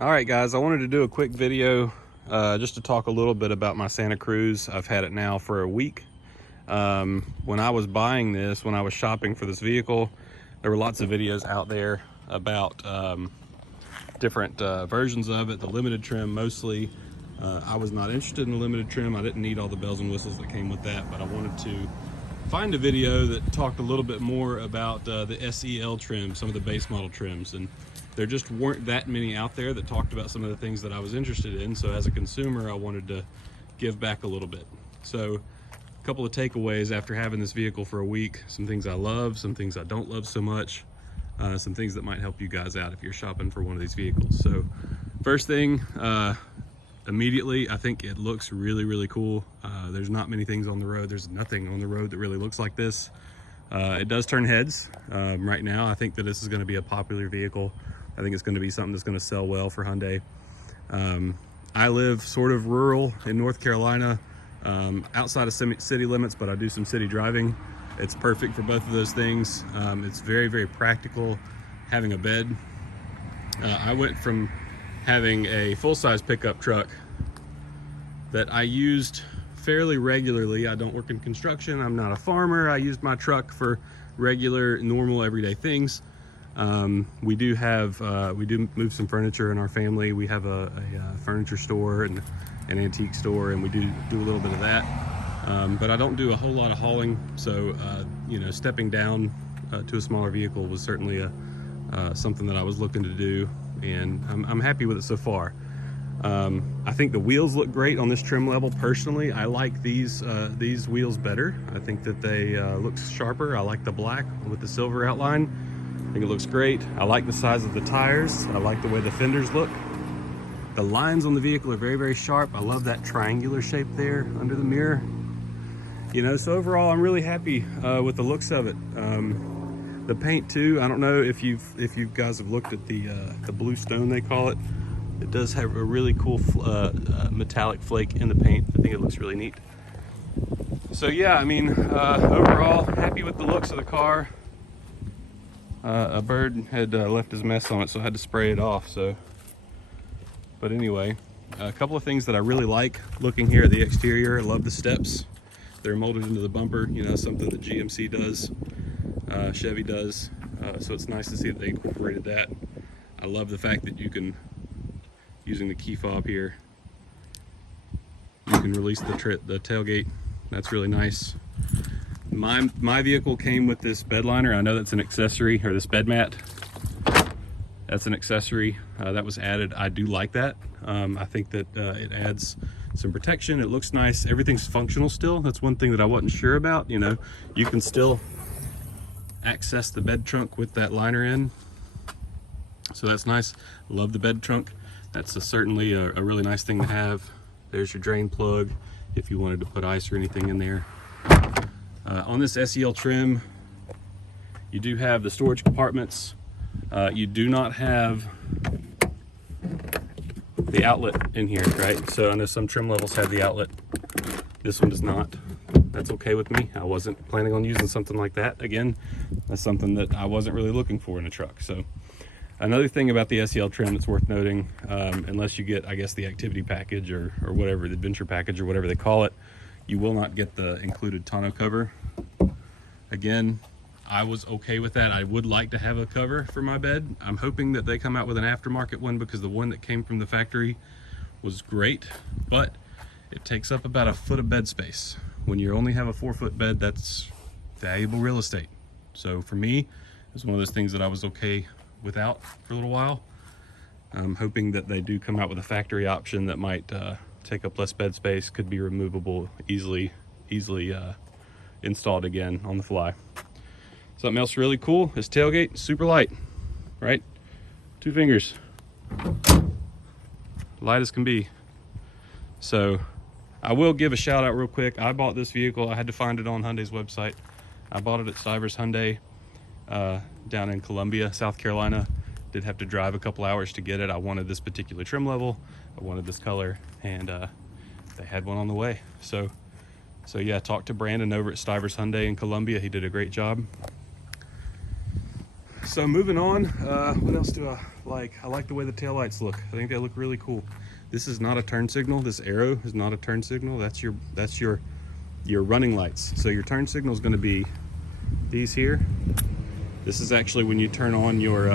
All right, guys, I wanted to do a quick video just to talk a little bit about my Santa Cruz. I've had it now for a week. When I was buying this, when I was shopping for this vehicle, there were lots of videos out there about different versions of it, the limited trim mostly. I was not interested in the limited trim. I didn't need all the bells and whistles that came with that, but I wanted to find a video that talked a little bit more about the SEL trim, some of the base model trims, and there just weren't that many out there that talked about some of the things that I was interested in. So as a consumer, I wanted to give back a little bit. So a couple of takeaways after having this vehicle for a week: some things I love, some things I don't love so much, some things that might help you guys out if you're shopping for one of these vehicles. So first thing, immediately, I think it looks really, really cool. There's not many things on the road. There's nothing on the road that really looks like this. It does turn heads right now. I think that this is going to be a popular vehicle. I think it's going to be something that's going to sell well for Hyundai. I live sort of rural in North Carolina, outside of city limits, but I do some city driving. It's perfect for both of those things. It's very, very practical having a bed. I went from having a full-size pickup truck that I used fairly regularly. I don't work in construction. I'm not a farmer. I used my truck for regular, normal, everyday things. We do move some furniture in our family. We have a furniture store and an antique store, and we do a little bit of that. But I don't do a whole lot of hauling. So, stepping down to a smaller vehicle was certainly something that I was looking to do, and I'm happy with it so far. I think the wheels look great on this trim level. Personally, I like these wheels better. I think that they look sharper. I like the black with the silver outline. I think it looks great. I like the size of the tires. I like the way the fenders look. The lines on the vehicle are very, very sharp. I love that triangular shape there under the mirror. So overall, I'm really happy with the looks of it. The paint too. I don't know if you guys have looked at the blue stone, they call it. It does have a really cool metallic flake in the paint. I think it looks really neat. So yeah, I mean, overall, happy with the looks of the car. A bird had left his mess on it, so I had to spray it off. But anyway, a couple of things that I really like looking here at the exterior. I love the steps. They're molded into the bumper, something that GMC does, Chevy does. So it's nice to see that they incorporated that. I love the fact that you can, using the key fob here, you can release the tailgate. That's really nice. My vehicle came with this bed liner. I know that's an accessory, or this bed mat. That's an accessory that was added. I do like that. I think that it adds some protection. It looks nice. Everything's functional still. That's one thing that I wasn't sure about. You can still access the bed trunk with that liner in. So that's nice. Love the bed trunk. That's certainly a really nice thing to have. There's your drain plug if you wanted to put ice or anything in there. On this SEL trim, you do have the storage compartments. You do not have the outlet in here, right? So I know some trim levels have the outlet. This one does not. That's okay with me. I wasn't planning on using something like that. Again, that's something that I wasn't really looking for in a truck. So another thing about the SEL trim that's worth noting, unless you get, I guess, the activity package or whatever, the adventure package or whatever they call it, you will not get the included tonneau cover. Again, I was okay with that. I would like to have a cover for my bed. I'm hoping that they come out with an aftermarket one, because the one that came from the factory was great, but it takes up about 1 foot of bed space. When you only have a 4-foot bed, that's valuable real estate. So for me, it's one of those things that I was okay without for a little while. I'm hoping that they do come out with a factory option that might take up less bed space, could be removable, easily installed again on the fly. Something else really cool is tailgate, super light, right? 2 fingers, light as can be. So I will give a shout out real quick. I bought this vehicle. I had to find it on Hyundai's website. I bought it at Stivers Hyundai down in Columbia, South Carolina. Did have to drive a couple hours to get it. I wanted this particular trim level. I wanted this color, and they had one on the way. So yeah, talked to Brandon over at Stivers Hyundai in Columbia. He did a great job. So moving on, what else do I I like the way the taillights look. I think they look really cool. This is not a turn signal. This arrow is not a turn signal. That's your running lights. So your turn signal is going to be these here. This is actually when you turn on your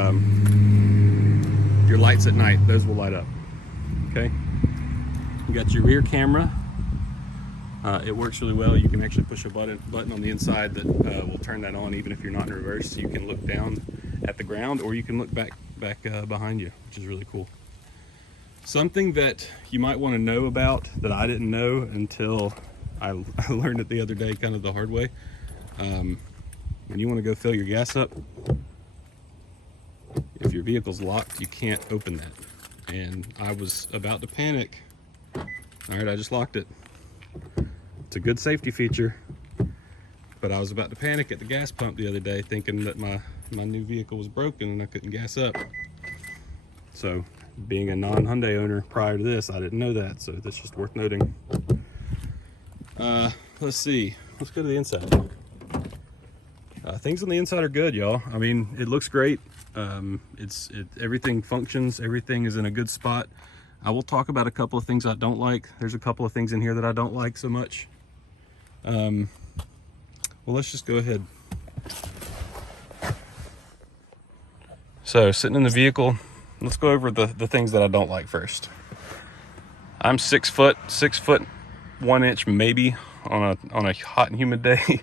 lights at night. Those will light up. Okay. You got your rear camera. It works really well. You can actually push a button on the inside that will turn that on even if you're not in reverse. You can look down at the ground, or you can look back behind you, which is really cool. Something that you might want to know about that I didn't know until I learned it the other day, kind of the hard way. When you want to go fill your gas up, if your vehicle's locked, you can't open that. And I was about to panic. All right, I just locked it. It's a good safety feature, but I was about to panic at the gas pump the other day, thinking that my new vehicle was broken and I couldn't gas up. So being a non-Hyundai owner prior to this, I didn't know that, so that's just worth noting. Let's see, let's go to the inside. Things on the inside are good, y'all. I mean, it looks great. Everything functions, everything is in a good spot. I will talk about a couple of things I don't like. There's a couple of things in here that I don't like so much. Well, let's just go ahead. So, sitting in the vehicle, let's go over the things that I don't like first. I'm 6 foot 1 inch maybe on a hot and humid day.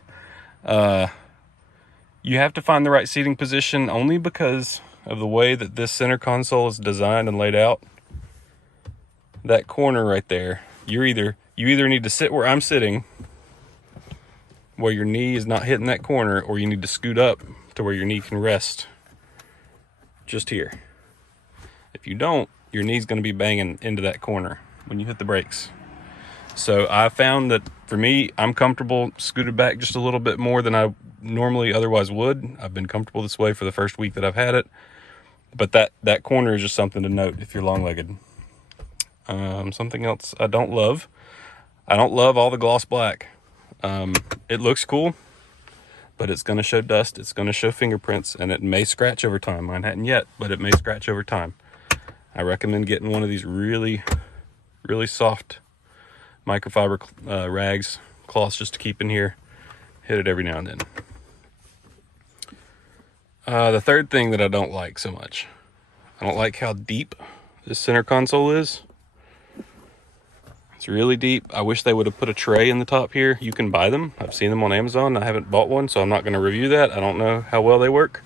You have to find the right seating position only because of the way that this center console is designed and laid out. That corner right there, you either need to sit where I'm sitting, where your knee is not hitting that corner, or you need to scoot up to where your knee can rest just here. If you don't, your knee's going to be banging into that corner when you hit the brakes. So I found that for me, I'm comfortable scooted back just a little bit more than I normally otherwise would. I've been comfortable this way for the first week that I've had it, but that corner is just something to note if you're long-legged. Something else I don't love all the gloss black. It looks cool, but it's going to show dust, it's going to show fingerprints, and it may scratch over time. Mine hadn't yet, but it may scratch over time. I recommend getting one of these really, really soft microfiber rags, cloths, just to keep in here. Hit it every now and then. The third thing that I don't like so much, I don't like how deep this center console is. It's really deep. I wish they would have put a tray in the top here. You can buy them. I've seen them on Amazon. I haven't bought one, so I'm not going to review that. I don't know how well they work.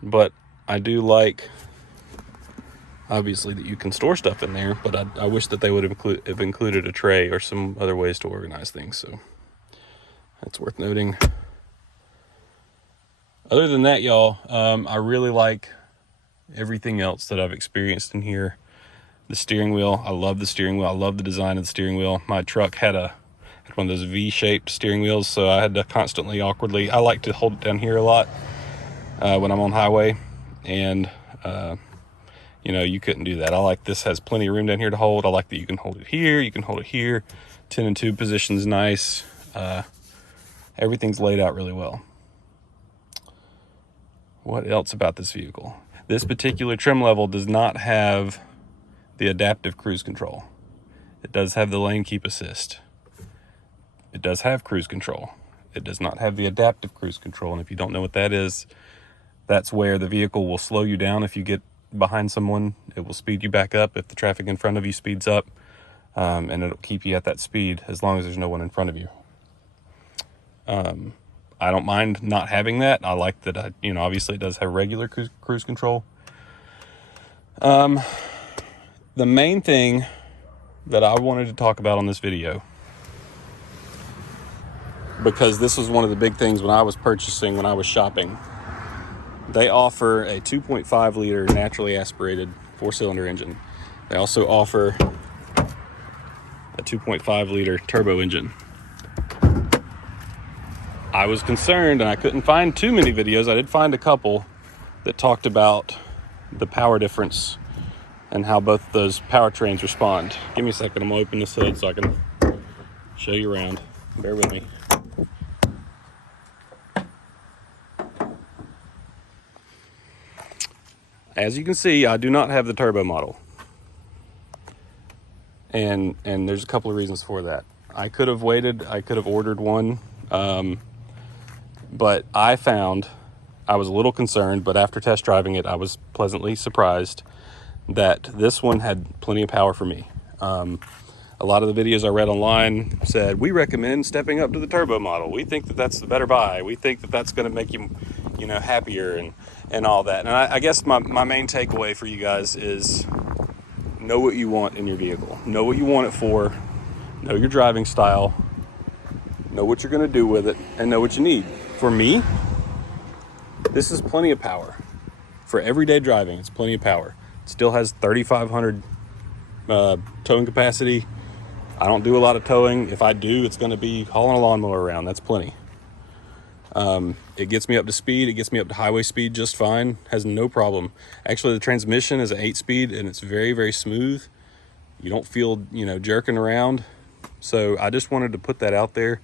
But I do like, obviously, that you can store stuff in there, but I wish that they would have included a tray or some other ways to organize things. So that's worth noting. Other than that, y'all, I really like everything else that I've experienced in here. The steering wheel, I love the steering wheel. I love the design of the steering wheel. My truck had one of those V-shaped steering wheels, so I had to constantly awkwardly, I like to hold it down here a lot when I'm on highway, and you know, you couldn't do that. I like this has plenty of room down here to hold. I like that you can hold it here, you can hold it here. 10 and 2 position's nice. Everything's laid out really well. What else about this vehicle? This particular trim level does not have the adaptive cruise control. It does have the lane keep assist. It does have cruise control. It does not have the adaptive cruise control. And if you don't know what that is, that's where the vehicle will slow you down. If you get behind someone, it will speed you back up if the traffic in front of you speeds up, and it'll keep you at that speed as long as there's no one in front of you. I don't mind not having that. I like that, obviously it does have regular cruise control. The main thing that I wanted to talk about on this video, because this was one of the big things when I was shopping, they offer a 2.5 liter naturally aspirated 4-cylinder engine. They also offer a 2.5 liter turbo engine. I was concerned, and I couldn't find too many videos. I did find a couple that talked about the power difference and how both those powertrains respond. Give me a second, I'm gonna open this hood so I can show you around. Bear with me. as you can see, I do not have the turbo model. And there's a couple of reasons for that. I could have waited, I could have ordered one, but I was a little concerned, but after test driving it, I was pleasantly surprised that this one had plenty of power for me. A lot of the videos I read online said, we recommend stepping up to the turbo model. We think that that's the better buy. We think that that's going to make you, happier and all that. And I guess my main takeaway for you guys is know what you want in your vehicle. Know what you want it for. Know your driving style. Know what you're going to do with it, and know what you need. For me, this is plenty of power. For everyday driving, it's plenty of power. It still has 3,500 towing capacity. I don't do a lot of towing. If I do, it's going to be hauling a lawnmower around. That's plenty. It gets me up to speed. It gets me up to highway speed just fine. Has no problem. Actually, the transmission is an 8-speed, and it's very, very smooth. You don't feel, jerking around. So I just wanted to put that out there.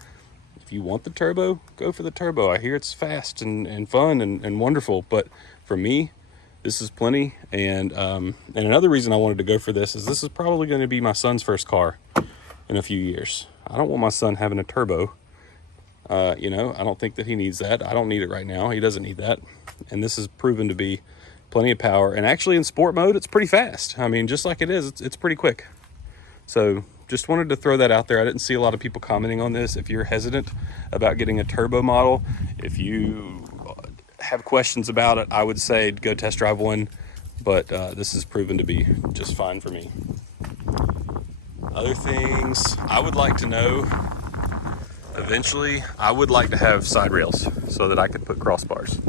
If you want the turbo, go for the turbo. I hear it's fast and fun and wonderful. But for me, this is plenty. And another reason I wanted to go for this is probably going to be my son's first car in a few years. I don't want my son having a turbo. I don't think that he needs that. I don't need it right now. He doesn't need that. And this is proven to be plenty of power. And actually in sport mode, it's pretty fast. I mean, just like it is, it's pretty quick. So just wanted to throw that out there. I didn't see a lot of people commenting on this. If you're hesitant about getting a turbo model, if you have questions about it, I would say go test drive one. But this has proven to be just fine for me. Other things I would like to know, eventually, I would like to have side rails so that I could put crossbars.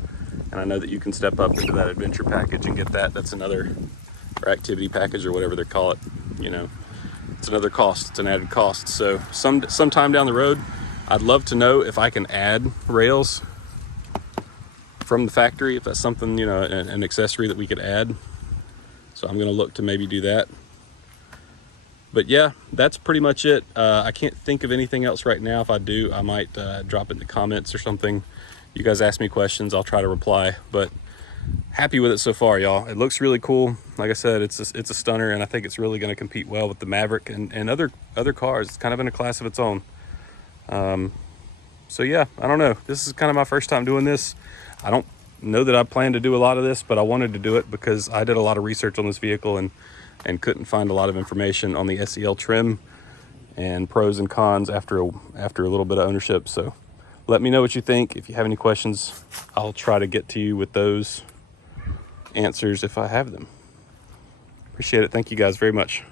And I know that you can step up into that adventure package and get that. That's another, or activity package or whatever they call it. It's another cost. It's an added cost. So sometime down the road, I'd love to know if I can add rails from the factory, if that's something, an accessory that we could add. So I'm going to look to maybe do that. But yeah, that's pretty much it. I can't think of anything else right now. If I do, I might drop it in the comments or something. You guys ask me questions, I'll try to reply. But happy with it so far, y'all. It looks really cool. Like I said, it's a stunner, and I think it's really going to compete well with the Maverick and other cars. It's kind of in a class of its own. So yeah, I don't know. This is kind of my first time doing this. I don't know that I plan to do a lot of this, but I wanted to do it because I did a lot of research on this vehicle and couldn't find a lot of information on the SEL trim and pros and cons after a little bit of ownership. So let me know what you think. If you have any questions, I'll try to get to you with those answers if I have them. Appreciate it. Thank you guys very much.